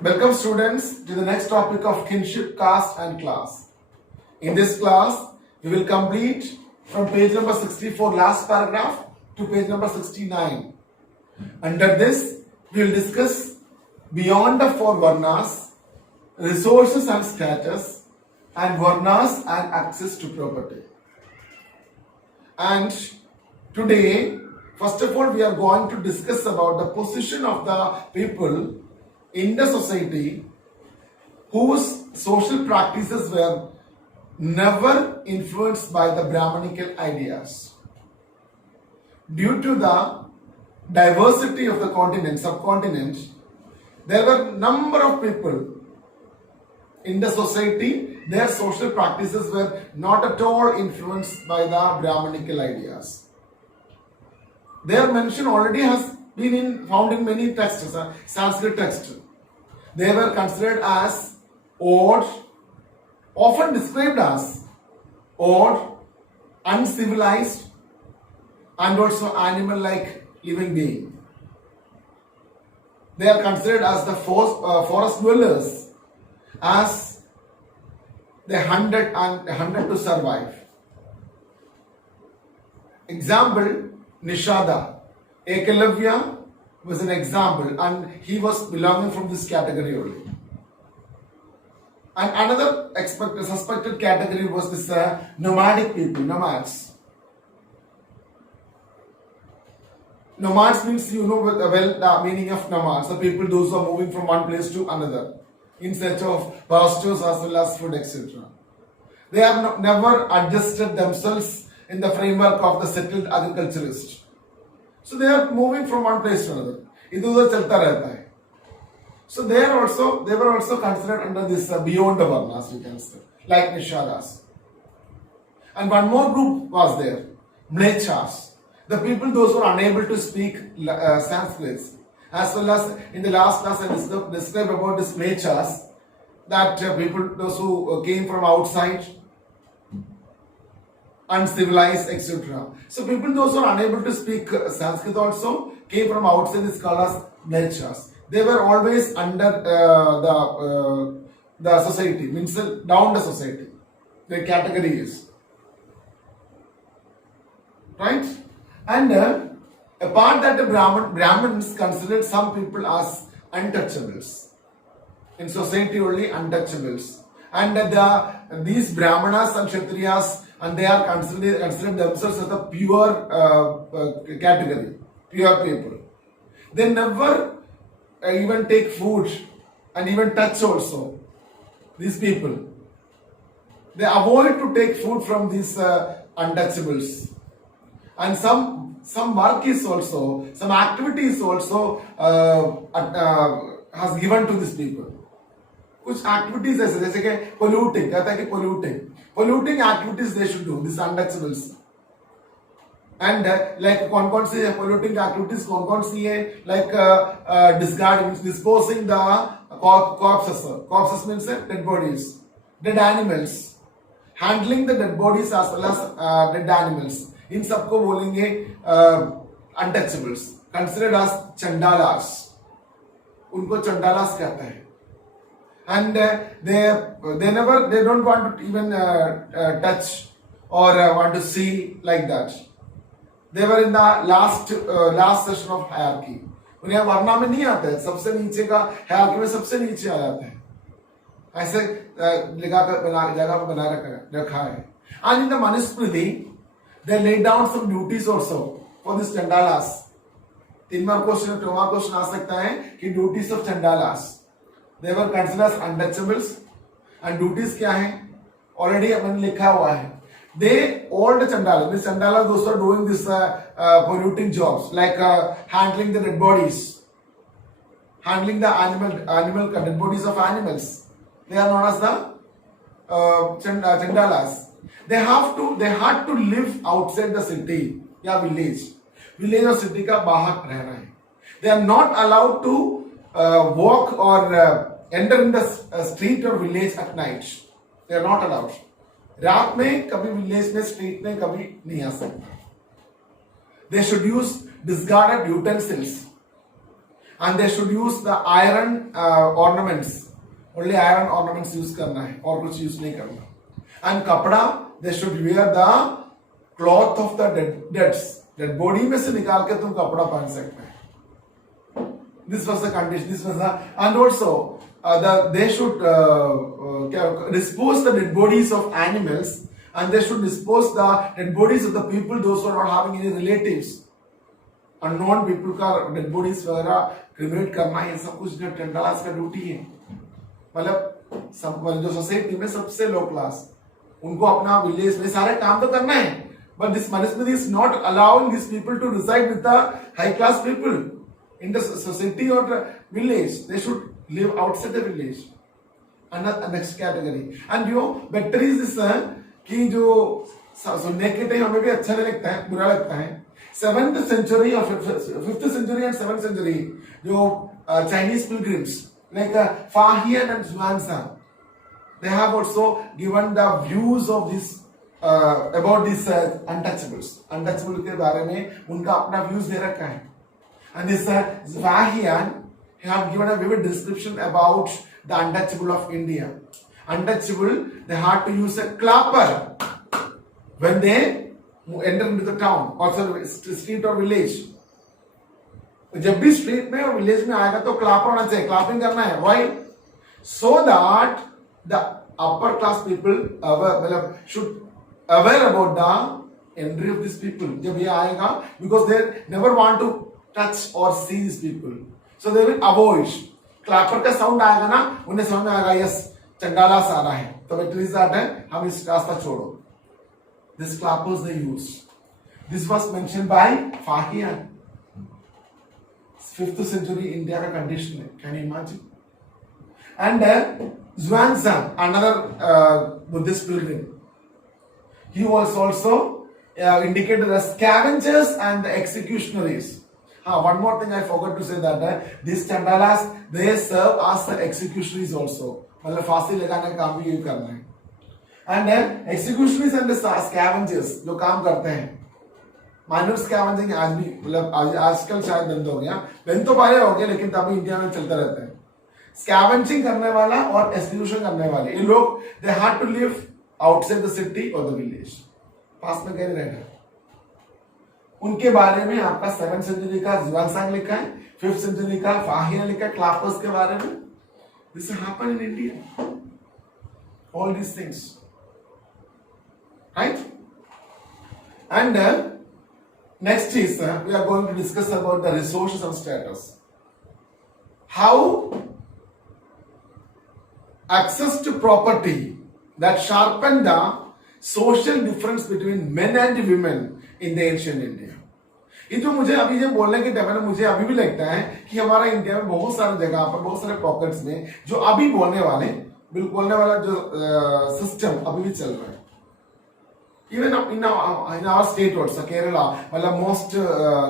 Welcome students to the next topic of kinship, caste and class. In this class, we will complete from page number 64 last paragraph to page number 69. Under this, we will discuss beyond the four varnas, resources and status, and varnas and access to property. And today, first of all, we are going to discuss about the position of the people in the society whose social practices were never influenced by the Brahmanical ideas. Due to the diversity of the continent, subcontinent, there were number of people in the society, their social practices were not at all influenced by the Brahmanical ideas. Their mention already has been found in many texts, Sanskrit texts. They were considered as odd, often described as odd, uncivilized, and also animal-like living being. They are considered as the forest dwellers, as they hunted to survive. Example, Nishada. Ekalavya was an example, and he was belonging from this category only. And another suspected category was this nomadic people, nomads. Nomads means you know well the meaning of nomads, the people those who are moving from one place to another in search of pastures as well as food, etc. They have never adjusted themselves in the framework of the settled agriculturist. So they are moving from one place to another. Idhar chalta rehta hai. So they were also considered under this beyond the varnas, we can say, like Nishadas. And one more group was there, Mlechas. The people those who are unable to speak Sanskrit. As well as in the last class I described about this Mlechas, that people those who came from outside, uncivilized, etc. So people those who are unable to speak Sanskrit also came from outside, is called as Mlechas. They were always under the society, means down the society. Their category is. Right? And apart that the Brahmins considered some people as untouchables. In society only untouchables. And these Brahmanas and Kshatriyas, and they are considered themselves as a pure category, pure people. They never even take food and even touch also. These people, they avoid to take food from these untouchables. And some work is also, some activities also has given to these people. कुछ activities ऐसे जैसे कि polluting, कहता है कि polluting activities they should do, these untouchables. And like कौन सी polluting activities कौन सी है, like discarding, disposing the corpses means dead bodies, dead animals, handling the dead bodies as well as dead animals. इन सबको बोलेंगे untouchables, considered as chandalas. उनको chandalas कहता है. And they don't want to even touch or want to see like that. They were in the last session of hierarchy. उन्हें वर्णा में नहीं आता है, सबसे नीचे का hierarchy में सबसे नीचे आ जाता है. ऐसे जगह पर बना रखा है. And in the Manusmriti, they laid down some duties also for these chandalas. 3 mark question, 2 mark question आ सकता है कि duties of chandalas. They were considered as untouchables. And duties क्या हैं? Already मैंने लिखा हुआ है. They, all the chandalas, these chandalas those who are doing this polluting jobs, like handling the dead bodies, handling the animal dead bodies of animals. They are known as the chandalas. They had to live outside the city या village और city का बाहर रह रहे हैं. They are not allowed to walk or enter in the street or village at night. They are not allowed. रात में कभी village में street में कभी नहीं आ सकता. They should use discarded utensils. and they should use the iron ornaments. Only iron ornaments use करना है और कुछ use नहीं करना. And कपड़ा they should wear the cloth of the dead body में से निकाल के तुम कपड़ा पहन सकते हैं. This was the condition. This was the, and also they should dispose the dead bodies of animals, and they should dispose the dead bodies of the people, those who are not having any relatives. Unknown people का dead bodies वगैरह cremate करना, ये सब कुछ जो टेंडालास का duty है. मतलब सब जो सोसाइटी में सबसे लो क्लास, उनको अपना विलेज में सारे काम तो करना है, but this Manusmriti is not allowing these people to reside with the high class people in the society or the village. They should live outside the village. Another next category. And better is this कि जो सुनने के time हमें भी अच्छा नहीं लगता है, बुरा लगता है. 7th century or 5th century and 7th century जो Chinese pilgrims like Fahian and Xuanzang, they have also given the views of this about these untouchables. Untouchables के बारे में उनका अपना views दे रखा है. And this Fahian have given a vivid description about the untouchable of India. Untouchable, they had to use a clapper when they enter into the town or street or village. जब भी street में और village में आएगा तो क्लापर होना चाहिए, clapping करना है. Why? So that the upper class people मतलब should aware about the entry of these people. जब ये आएगा, because they never want to touch or see these people, so they will avoid. Clapper का sound आएगा ना, उन्हें समझ में आएगा यस चंडालास आ रहा है, तो बेटर इज दैट है हम इस रास्ता छोड़ो. This clappers they used. This was mentioned by Fahian. 5th century India का condition है. Can you imagine? And Xuanzang, another Buddhist pilgrim, he was also indicated as scavengers and the executionaries. One more thing I forgot to say that these chandalas they serve as the executionaries also. मतलब फांसी लगाने का काम भी यही करना है. And executionaries and the scavengers जो काम करते हैं, माइनर स्कैवेंजिंग आज भी मतलब आजकल शायद बंद हो गया, बंद तो पहले हो गया लेकिन तभी इंडिया में चलता रहता है. स्कैवेंजिंग करने वाला और एक्सक्यूशन करने वाले ये लोग they had to live outside the city और द विलेज, पास में कहीं रहना. उनके बारे में आपका 7th सेंचुरी का जुआनसांग लिखा है, 5th सेंचुरी का फाहियान लिखा है, क्लापर्स के बारे में. This happen in India, all these things, right. And next is we are going to discuss about the resources and status. How access to property that sharpened the social difference between men and women in the ancient India. ये जो मुझे अभी ये बोलने के time में मुझे अभी भी लगता है कि हमारा इंडिया में बहुत सारे जगह पर बहुत सारे पॉकेट्स में जो अभी बोलने वाला जो सिस्टम अभी भी चल रहा है. Even in our state also, Kerala, मतलब most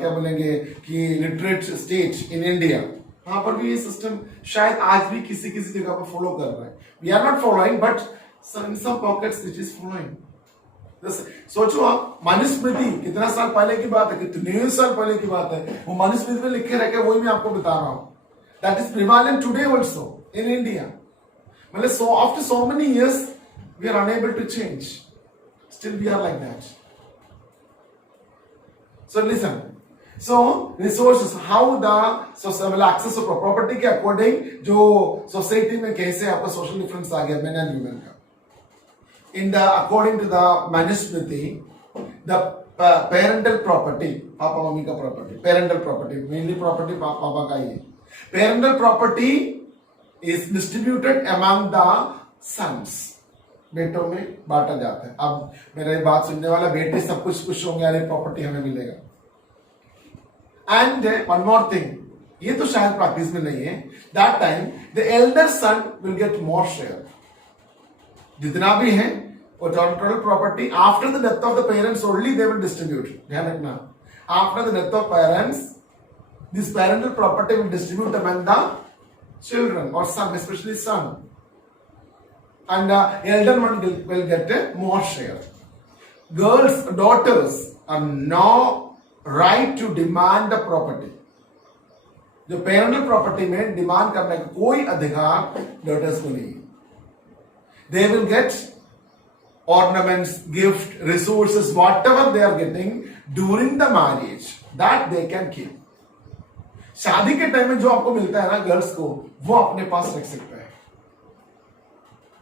क्या बोलेंगे कि literate state in India, वहाँ पर भी ये सिस्टम शायद आज भी किसी जगह पर फॉलो कर रहा है. We are not following, but in some pockets it is following. सोचो आप, मनुस्मृति कितना साल पहले की बात है, कितने साल पहले की बात है, वो मनुस्मृति में लिखे रखे वही मैं आपको बता रहा हूँ. That is prevalent today also in India. मतलब so after so many years we are unable to change. Still we are like that. So listen. So resources, how the social access to property के according जो society में कैसे आपका social difference आ गया men and women का. In the according to the Manusmriti, the parental property, papa mummy का property, parental property, mainly property पापा का ही है. Parental property is distributed among the sons. बेटों में बांटा जाता है. अब मेरा ये बात सुनने वाला बेटे सब कुछ खुश होंगे, अरे प्रॉपर्टी हमें मिलेगा. एंड वन मोर थिंग, ये तो शायद प्रैक्टिस में नहीं है. That time the elder son will get more share. जितना भी है वो total property after the death of the parents only they will distribute. ध्यान रखना, after the death of parents this parental property will distribute among the children और son, specially son. And elder one will get a more share. Girls, daughters are no right to demand the property. जो parental property में demand करने का कोई अधिकार daughters को नहीं है. They will get ornaments, gift, resources, whatever they are getting during the marriage, that they can keep. शादी के टाइम में जो आपको मिलता है ना गर्ल्स को, वो अपने पास रख सकता है.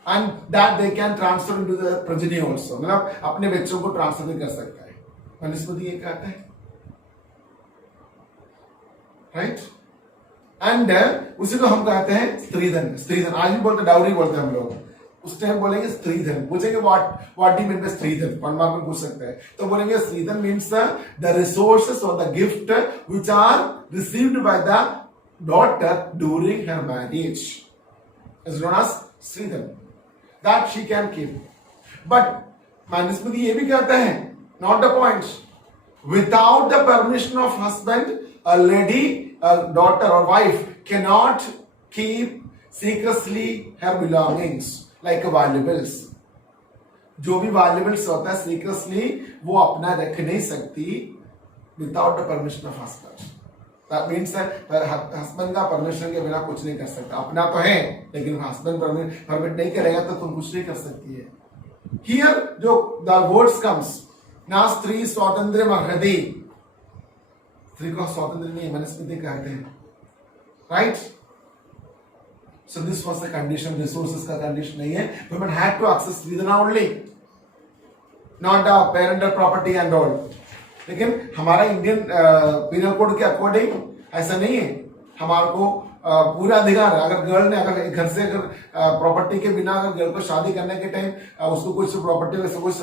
And that they can transfer into the progeny also. मतलब अपने बच्चों को ट्रांसफर भी कर सकता है. मनुस्मृति ये कहता है, राइट? एंड उसी को हम कहते हैं स्त्रीधन. स्त्रीधन आज भी बोलते, डाउरी बोलते हैं हम लोग. उस टाइम बोलेंगे स्त्रीधन. पूछेंगे what do you mean by स्त्रीधन, परमार्थ में पूछ सकते हैं, तो बोलेंगे स्त्रीधन मीन्स द रिसोर्सेस और the gift which are received by the daughter during her marriage is known as स्त्रीधन, that she can keep. But Manusmriti ये भी कहता है, not the point, without the permission of husband a lady, a daughter or wife cannot keep secretly her belongings like valuables. जो भी valuables होता है secretly वो अपना रख नहीं सकती without the permission of husband. That means that husband का permission के बिना कुछ नहीं कर सकता. अपना तो है लेकिन husband permit नहीं करेगा तो तुम कुछ नहीं कर सकती है. Here जो the words comes ना स्त्री स्वातंत्र्य महदी, स्त्री को स्वातंत्र नहीं मनुस्मृति कहते हैं, right? So this was the condition. Resources का कंडीशन नहीं है. वुमेन हैड टू एक्सेस स्त्रीधन only, not the parental property and all. लेकिन हमारा इंडियन पीनल कोड के अकॉर्डिंग ऐसा नहीं है. हमारे को पूरा अधिकार है. अगर गर्ल ने अगर घर से अगर प्रॉपर्टी के बिना अगर गर्ल को शादी करने के टाइम उसको कुछ प्रॉपर्टी वैसे कुछ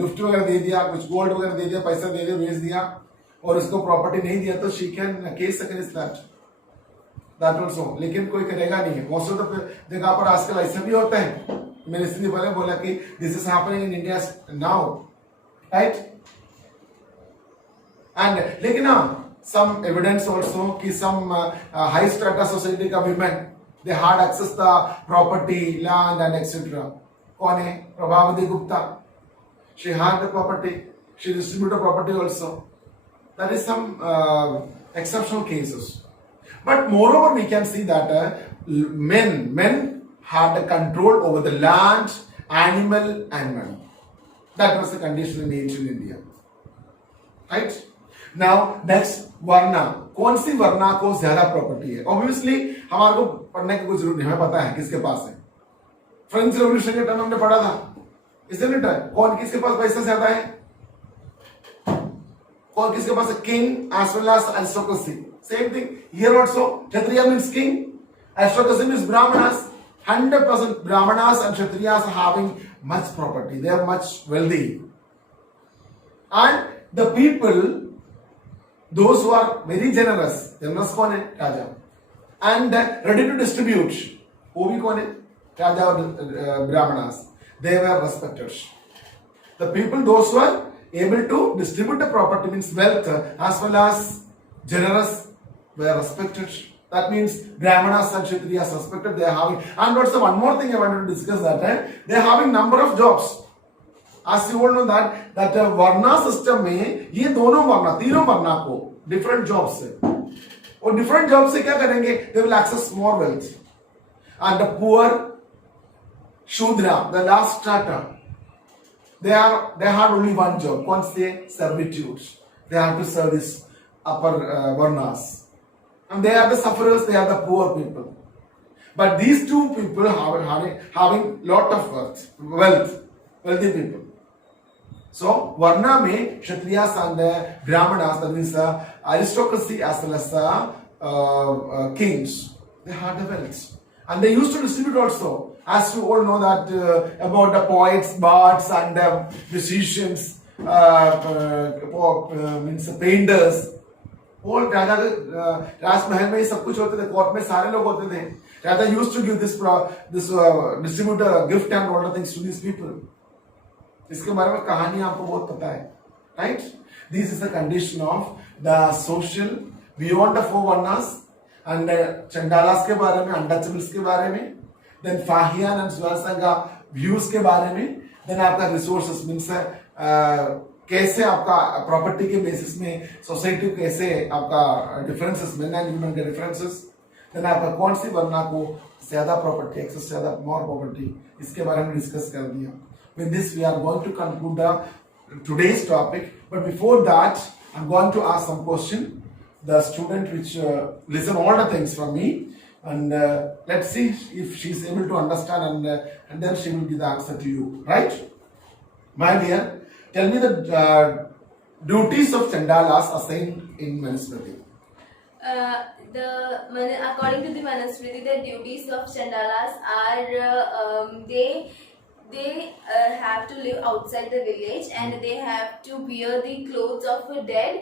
गिफ्ट वगैरह दे दिया, कुछ गोल्ड वगैरह दे दिया, पैसा दे दिया, भेज दिया और उसको प्रॉपर्टी नहीं दिया तो she can case against that also. लेकिन कोई करेगा नहीं है. मोस्ट ऑफ द जगह पर आजकल ऐसा भी होता है. मैंने इसलिए पहले बोला कि this is happening in India now, right? And लेकिन some evidence also कि some high strata society का women they had access the property, land and etc. कौन है? Prabhavati Gupta. She had the property. She distributed property also. That is some exceptional cases. But moreover, we can see that men had the control over the land, animal and money. That was the condition in ancient India. Right? Now next वर्णा. कौन सी वर्णा को ज्यादा property है? Obviously हमारे को पढ़ने की कोई जरूरत नहीं, हमें पता है किसके पास है. फ्रेंच रेवोल्यूशन के टाइम हमने पढ़ा था, इसलिए कौन किसके पास पैसा ज्यादा है, कौन किसके पास है? King as well as aristocracy. Same thing here also. Kshatriya means king, aristocracy means brahmanas. 100% brahmanas and kshatriyas are having much property. They are much wealthy. And the people, those who are very generous कौन है? राजा. And ready to distribute, वो भी कौन है? राजा और brahmanas. They were respected. The people, those who are able to distribute the property means wealth as well as generous were respected. That means brahmanas and kshatriyas respected. They are having, and also one more thing I wanted to discuss that they are having number of jobs. As you all know that varna system में ये दोनों वर्णा, तीनों वर्णा को different jobs है, और different jobs से क्या करेंगे? They will access more wealth. And the poor shudra, the last strata, they have only one job. कौन से? Servitude. They have to serve this upper varnas. And they are the sufferers, they are the poor people. But these two people having lot of wealthy people. So varna में kshatriyas and brahmanas, that means aristocracy as well as kings, they had the wealth and they used to distribute also. As you all know that about the poets, bards and musicians, means painters. All राजा राजमहल में सब कुछ होते थे, court में सारे लोग होते थे. राजा used to give this distribute a gift and all the things to these people. इसके बारे में कहानी आपको बहुत पता है, right? This is the condition of the social beyond the four varnas and chandalas के बारे में, untouchables के बारे में, then Fahian and Swarsanga views के बारे में, then आपका resources means कैसे आपका प्रॉपर्टी के बेसिस में सोसाइटी कैसे आपका डिफरेंसेस मेन एंड वुमेन के डिफरेंसेस, देन आपका कौन सी वर्ना को ज्यादा प्रॉपर्टी एक्सेस ज्यादा मोर प्रॉपर्टी, इसके बारे में डिस्कस कर दिया. With this we are going to conclude today's topic, but before that I'm going to ask some question the student which listen all the things from me, and let's see if she's able to understand, and then she will give the answer to you, right? My dear, tell me the duties of Chandalas assigned in Manusmriti. According to the Manusmriti, the duties of Chandalas are they have to live outside the village, and they have to wear the clothes of a dead,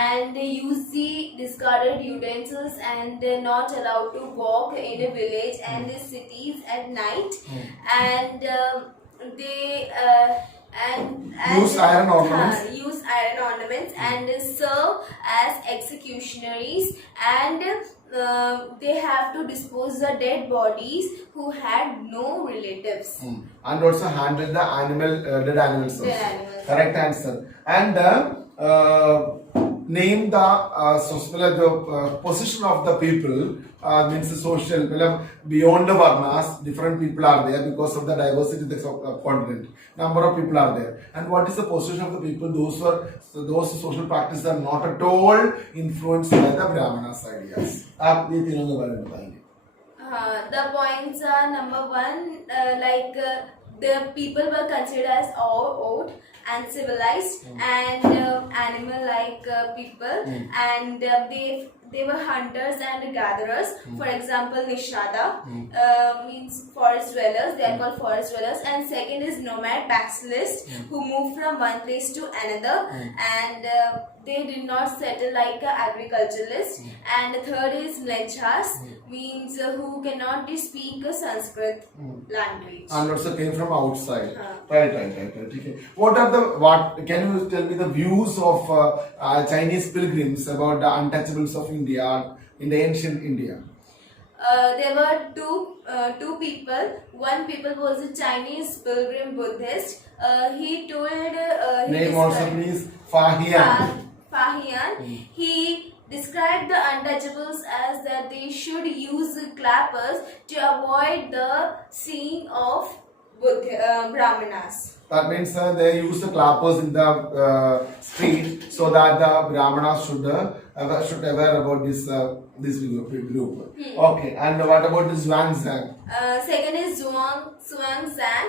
and use the discarded utensils, and they're not allowed to walk in a village and the cities at night, and they Use iron ornaments. Use iron ornaments and serve as executionaries, and they have to dispose the dead bodies who had no relatives. And also handle the animal dead animals also. Dead animals. Correct answer. And name the position of the people, means the social, beyond the varnas, different people are there because of the diversity of the continent. Number of people are there. And what is the position of the people? Those social practices are not at all influenced by the Brahmanas' ideas. आप ये तीनों के बारे में बताएंगे. The points are number one, the people were considered as old and civilized and animal-like people, and they were hunters and gatherers. For example, Nishada means forest dwellers. They are called forest dwellers. And second is nomad pastoralists who move from one place to another, and they did not settle like an agriculturalist. And third is Mlenchas, means who cannot speak a Sanskrit language. And also came from outside. Right. Okay. What can you tell me the views of Chinese pilgrims about the untouchables of India in the ancient India? There were two people. One people was a Chinese pilgrim Buddhist. He told Name also please. Fahian. Fahian. He described the untouchables as that they should use clappers to avoid the seeing of Brahmanas. That means they use the clappers in the street so that the Brahmanas should aware about this group. Okay, and what about this Zhuangzang? Second is Zhuangzang.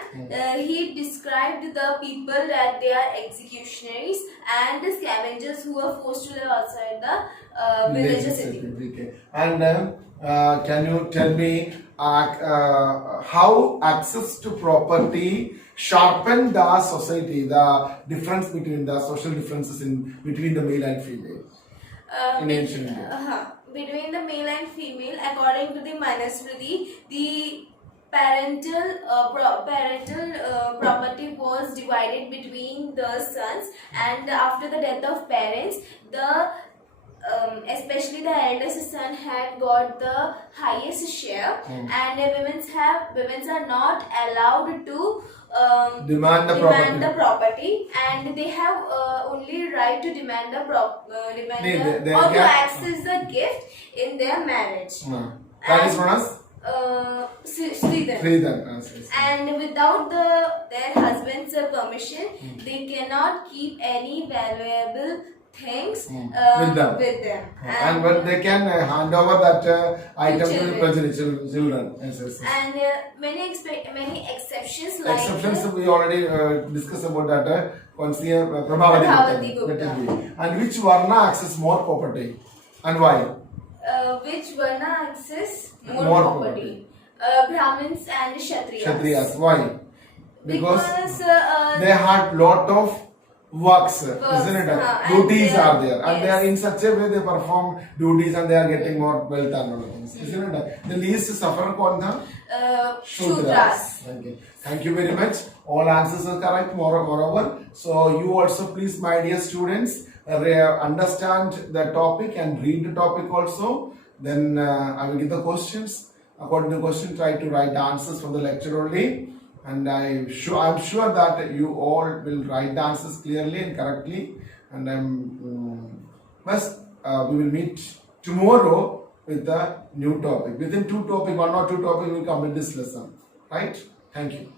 He described the people that they are executionaries and the scavengers who are forced to live outside the village or city. Okay. And can you tell me how access to property sharpen the society, the difference between the social differences between the male and female in ancient India? Between the male and female, according to the Manusmriti, the parental property was divided between the sons, and after the death of parents, especially the eldest son had got the highest share, and women are not allowed to demand the property, and they have only right to demand the or to access the gift in their marriage. That is known as Sridhan. And without their husband's permission, they cannot keep any valuable things with them. And but they can hand over that item to the children. Yes. And many exceptions, like exceptions we already discussed about that. Once here, Prabhavati Gupta. And which Varna access more property and why? Which Varna access more property? Brahmins and Kshatriyas. Why? Because they had lot of works, isn't it? Duties are there, and they are in such a way they perform duties and they are getting more wealth and all things, isn't it? The least sufferer kaun tha? Shudras. Thank you very much. All answers are correct. Moreover, so you also please, my dear students, understand the topic and read the topic also. Then I will give the questions. According to the question, try to write the answers from the lecture only. and I'm sure that you all will write the answers clearly and correctly. And we will meet tomorrow with a new topic. Within one or two topics, we will complete this lesson. Right? Thank you.